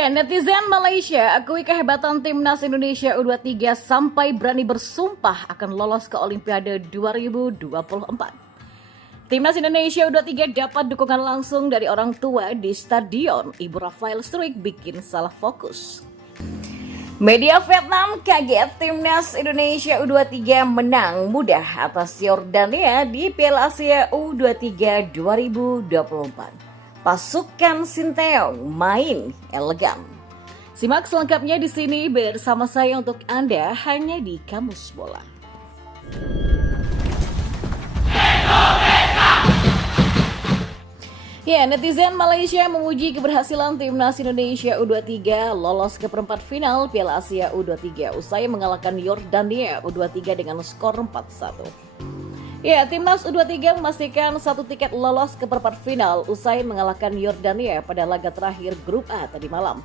Ya, netizen Malaysia akui kehebatan timnas Indonesia U23 sampai berani bersumpah akan lolos ke Olimpiade 2024. Timnas Indonesia U23 dapat dukungan langsung dari orang tua di stadion. Ibu Rafael Struik bikin salah fokus. Media Vietnam kaget timnas Indonesia U23 menang mudah atas Yordania di Piala Asia U23 2024. Pasukan Sinteyong main elegan. Simak selengkapnya di sini bersama saya untuk Anda hanya di Kamus Bola. Ya, netizen Malaysia memuji keberhasilan timnas Indonesia U23 lolos ke perempat final Piala Asia U23 usai mengalahkan Yordania U23 dengan skor 4-1. Ya, timnas U23 memastikan satu tiket lolos ke perempat final usai mengalahkan Yordania pada laga terakhir Grup A tadi malam.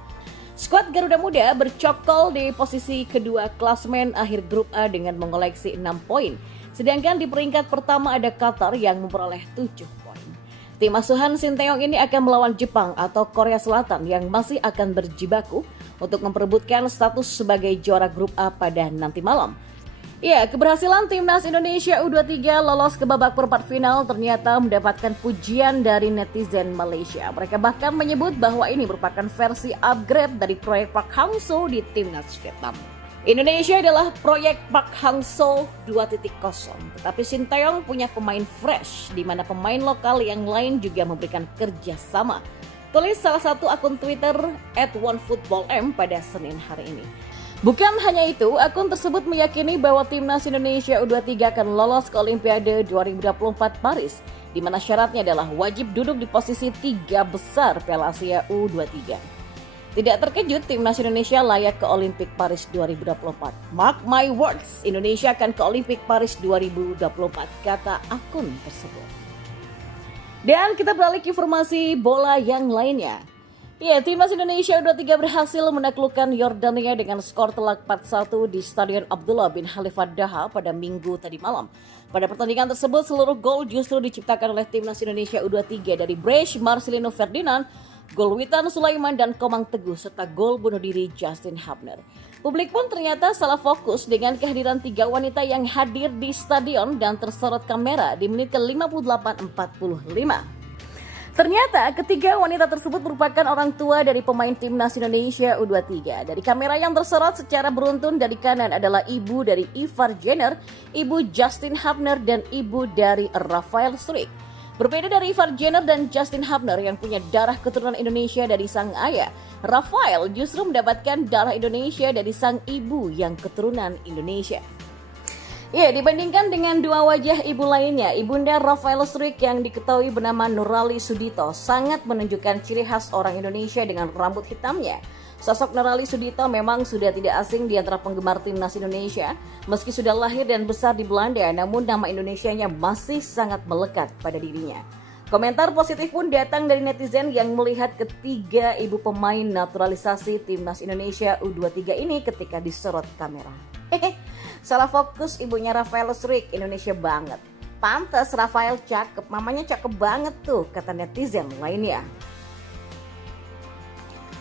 Skuad Garuda Muda bercokol di posisi kedua klasemen akhir Grup A dengan mengoleksi 6 poin. Sedangkan di peringkat pertama ada Qatar yang memperoleh 7 poin. Tim asuhan Sinteyong ini akan melawan Jepang atau Korea Selatan yang masih akan berjibaku untuk memperebutkan status sebagai juara Grup A pada nanti malam. Ya, keberhasilan timnas Indonesia U23 lolos ke babak perempat final ternyata mendapatkan pujian dari netizen Malaysia. Mereka bahkan menyebut bahwa ini merupakan versi upgrade dari proyek Park Hang-seo di timnas Vietnam. Indonesia adalah proyek Park Hang-seo 2.0, tetapi Sinteyong punya pemain fresh, di mana pemain lokal yang lain juga memberikan kerjasama. Tulis salah satu akun Twitter @onefootballm pada Senin hari ini. Bukan hanya itu, akun tersebut meyakini bahwa timnas Indonesia U23 akan lolos ke Olimpiade 2024 Paris, di mana syaratnya adalah wajib duduk di posisi 3 besar Piala Asia U23. Tidak terkejut, timnas Indonesia layak ke Olimpik Paris 2024. Mark my words, Indonesia akan ke Olimpik Paris 2024, kata akun tersebut. Dan kita beralih ke informasi bola yang lainnya. Ya, timnas Indonesia U23 berhasil menaklukkan Yordania dengan skor telak 4-1 di Stadion Abdullah bin Khalifa Daha pada Minggu tadi malam. Pada pertandingan tersebut, seluruh gol justru diciptakan oleh timnas Indonesia U23 dari Brescia Marcelino Ferdinand, gol Witan Sulaiman dan Komang Teguh, serta gol bunuh diri Justin Hubner. Publik pun ternyata salah fokus dengan kehadiran 3 wanita yang hadir di stadion dan tersorot kamera di menit ke-58.45. Ternyata ketiga wanita tersebut merupakan orang tua dari pemain timnas Indonesia U23. Dari kamera yang tersorot secara beruntun dari kanan adalah ibu dari Ivar Jenner, ibu Justin Hubner, dan ibu dari Rafael Struik. Berbeda dari Ivar Jenner dan Justin Hubner yang punya darah keturunan Indonesia dari sang ayah, Rafael justru mendapatkan darah Indonesia dari sang ibu yang keturunan Indonesia. Ya, dibandingkan dengan dua wajah ibu lainnya, ibunda Rafael Struik yang diketahui bernama Nurali Sudito sangat menunjukkan ciri khas orang Indonesia dengan rambut hitamnya. Sosok Nurali Sudito memang sudah tidak asing di antara penggemar timnas Indonesia. Meski sudah lahir dan besar di Belanda, namun nama Indonesianya masih sangat melekat pada dirinya. Komentar positif pun datang dari netizen yang melihat ketiga ibu pemain naturalisasi timnas Indonesia U23 ini ketika disorot kamera. Salah fokus ibunya Rafael Struik, Indonesia banget. Pantes Rafael cakep, mamanya cakep banget tuh, kata netizen lainnya.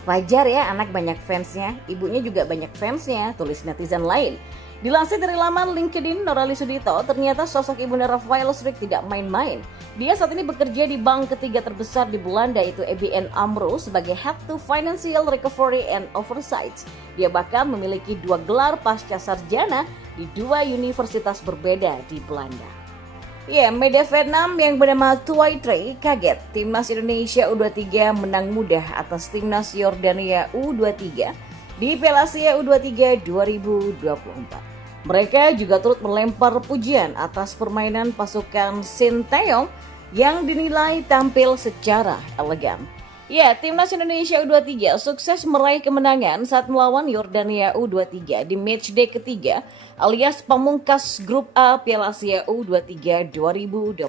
Wajar ya anak banyak fansnya, ibunya juga banyak fansnya, tulis netizen lain. Dilansir dari laman LinkedIn Nurali Sudito, ternyata sosok ibunda Rafael Struik tidak main-main. Dia saat ini bekerja di bank ketiga terbesar di Belanda, yaitu ABN AMRO, sebagai Head to Financial Recovery and Oversight. Dia bahkan memiliki 2 gelar pasca sarjana di 2 universitas berbeda di Belanda. Ya, media Vietnam yang bernama Tuai Tre kaget timnas Indonesia U23 menang mudah atas timnas Yordania U23 di Piala Asia U23 2024. Mereka juga turut melempar pujian atas permainan pasukan Sinteyong yang dinilai tampil secara elegan. Ya, timnas Indonesia U23 sukses meraih kemenangan saat melawan Yordania U23 di matchday ketiga alias pamungkas Grup A Piala Asia U23 2024.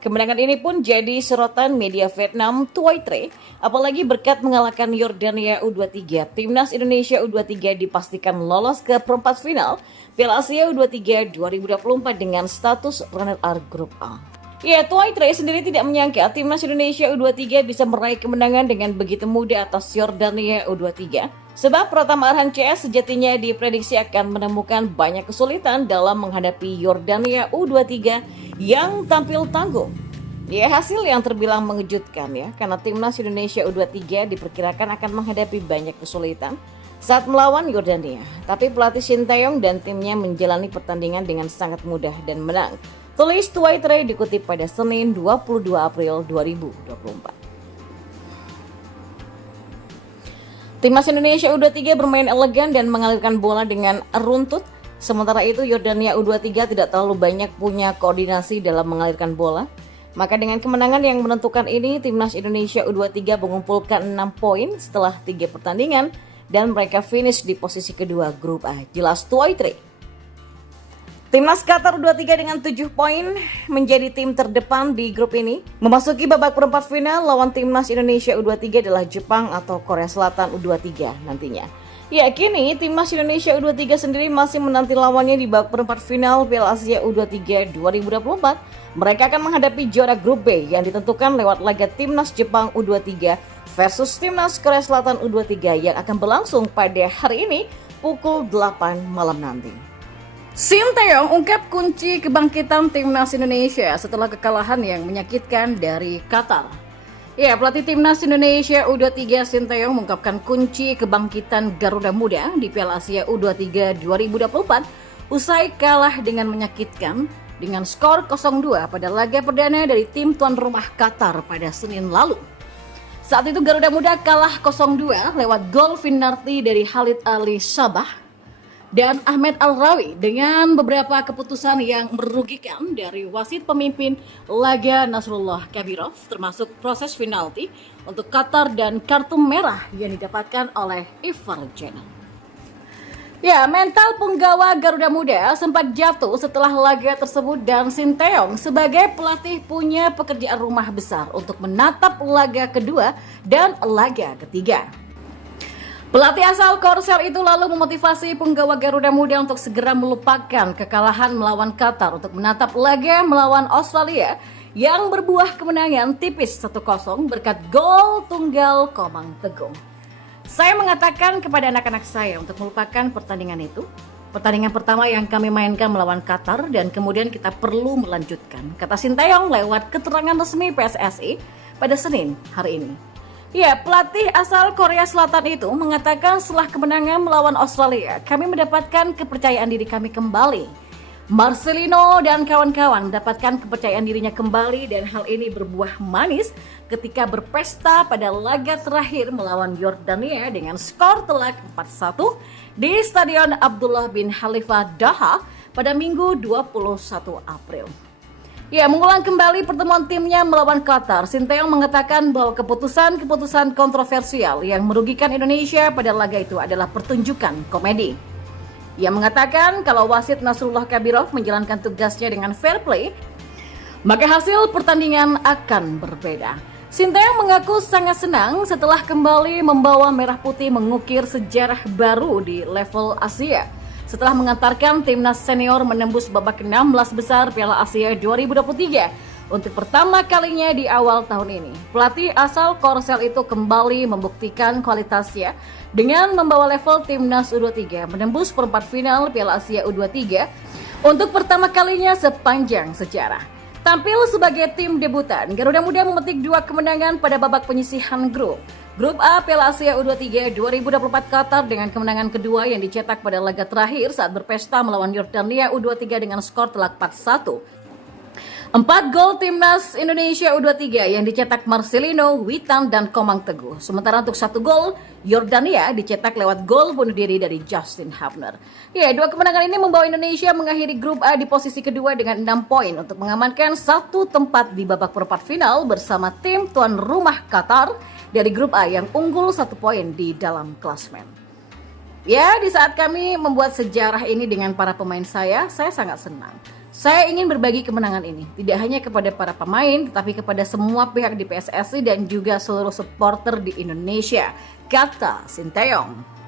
Kemenangan ini pun jadi sorotan media Vietnam Tuai Tre, apalagi berkat mengalahkan Yordania U23. Timnas Indonesia U23 dipastikan lolos ke perempat final Piala Asia U23 2024 dengan status runner-up Grup A. Ya, Twitre sendiri tidak menyangka timnas Indonesia U23 bisa meraih kemenangan dengan begitu mudah atas Yordania U23. Sebab Pratama Arhan CS sejatinya diprediksi akan menemukan banyak kesulitan dalam menghadapi Yordania U23 yang tampil tangguh. Ya, hasil yang terbilang mengejutkan ya, karena timnas Indonesia U23 diperkirakan akan menghadapi banyak kesulitan saat melawan Yordania. Tapi pelatih Shin Tae-yong dan timnya menjalani pertandingan dengan sangat mudah dan menang. Tulis Twitter dikutip pada Senin 22 April 2024. Timnas Indonesia U23 bermain elegan dan mengalirkan bola dengan runtut. Sementara itu Yordania U23 tidak terlalu banyak punya koordinasi dalam mengalirkan bola. Maka dengan kemenangan yang menentukan ini, Timnas Indonesia U23 mengumpulkan 6 poin setelah 3 pertandingan dan mereka finish di posisi kedua grup A. Jelas Twitter. Timnas Qatar U23 dengan 7 poin menjadi tim terdepan di grup ini. Memasuki babak perempat final, lawan Timnas Indonesia U23 adalah Jepang atau Korea Selatan U23 nantinya. Ya, kini Timnas Indonesia U23 sendiri masih menanti lawannya di babak perempat final Piala Asia U23 2024. Mereka akan menghadapi juara grup B yang ditentukan lewat laga Timnas Jepang U23 versus Timnas Korea Selatan U23 yang akan berlangsung pada hari ini pukul 8 malam nanti. Shin Tae-yong ungkap kunci kebangkitan Timnas Indonesia setelah kekalahan yang menyakitkan dari Qatar. Ya, pelatih Timnas Indonesia U23 Shin Tae-yong mengungkapkan kunci kebangkitan Garuda Muda di Piala Asia U23 2024 usai kalah dengan menyakitkan dengan skor 0-2 pada laga perdana dari tim tuan rumah Qatar pada Senin lalu. Saat itu Garuda Muda kalah 0-2 lewat gol Finarti dari Khalid Ali Sabah dan Ahmed Al-Rawi dengan beberapa keputusan yang merugikan dari wasit pemimpin laga Nasrullah Kabirov, termasuk proses penalti untuk Qatar dan kartu merah yang didapatkan oleh Ivar Jenner. Ya, mental penggawa Garuda Muda sempat jatuh setelah laga tersebut dan Shin Tae-yong sebagai pelatih punya pekerjaan rumah besar untuk menatap laga kedua dan laga ketiga. Pelatih asal Korsel itu lalu memotivasi penggawa Garuda Muda untuk segera melupakan kekalahan melawan Qatar untuk menatap laga melawan Australia yang berbuah kemenangan tipis 1-0 berkat gol tunggal Komang Teguh. Saya mengatakan kepada anak-anak saya untuk melupakan pertandingan itu. Pertandingan pertama yang kami mainkan melawan Qatar dan kemudian kita perlu melanjutkan, kata Shin Tae-yong lewat keterangan resmi PSSI pada Senin hari ini. Ya, pelatih asal Korea Selatan itu mengatakan setelah kemenangan melawan Australia, kami mendapatkan kepercayaan diri kami kembali. Marcelino dan kawan-kawan mendapatkan kepercayaan dirinya kembali dan hal ini berbuah manis ketika berpesta pada laga terakhir melawan Yordania dengan skor telak 4-1 di Stadion Abdullah bin Khalifa Doha pada Minggu 21 April. Ya, mengulang kembali pertemuan timnya melawan Qatar, Shin Tae-yong mengatakan bahwa keputusan-keputusan kontroversial yang merugikan Indonesia pada laga itu adalah pertunjukan komedi. Ia mengatakan kalau wasit Nasrullah Kabirov menjalankan tugasnya dengan fair play, maka hasil pertandingan akan berbeda. Shin Tae-yong mengaku sangat senang setelah kembali membawa Merah Putih mengukir sejarah baru di level Asia. Setelah mengantarkan timnas senior menembus babak 16 besar Piala Asia 2023 untuk pertama kalinya di awal tahun ini. Pelatih asal Korsel itu kembali membuktikan kualitasnya dengan membawa level timnas U23 menembus perempat final Piala Asia U23 untuk pertama kalinya sepanjang sejarah. Tampil sebagai tim debutan, Garuda Muda memetik 2 kemenangan pada babak penyisihan grup. Grup A Piala Asia U23 2024 Qatar dengan kemenangan kedua yang dicetak pada laga terakhir saat berpesta melawan Yordania U23 dengan skor telak 4-1. 4 gol timnas Indonesia U23 yang dicetak Marcelino, Witan, dan Komang Teguh. Sementara untuk 1 gol, Yordania dicetak lewat gol bunuh diri dari Justin Hafner. Ya, 2 kemenangan ini membawa Indonesia mengakhiri grup A di posisi kedua dengan 6 poin untuk mengamankan 1 tempat di babak perempat final bersama tim tuan rumah Qatar dari grup A yang unggul 1 poin di dalam klasmen. Ya, di saat kami membuat sejarah ini dengan para pemain saya sangat senang. Saya ingin berbagi kemenangan ini, tidak hanya kepada para pemain, tetapi kepada semua pihak di PSSI dan juga seluruh supporter di Indonesia, kata Shin Tae-yong.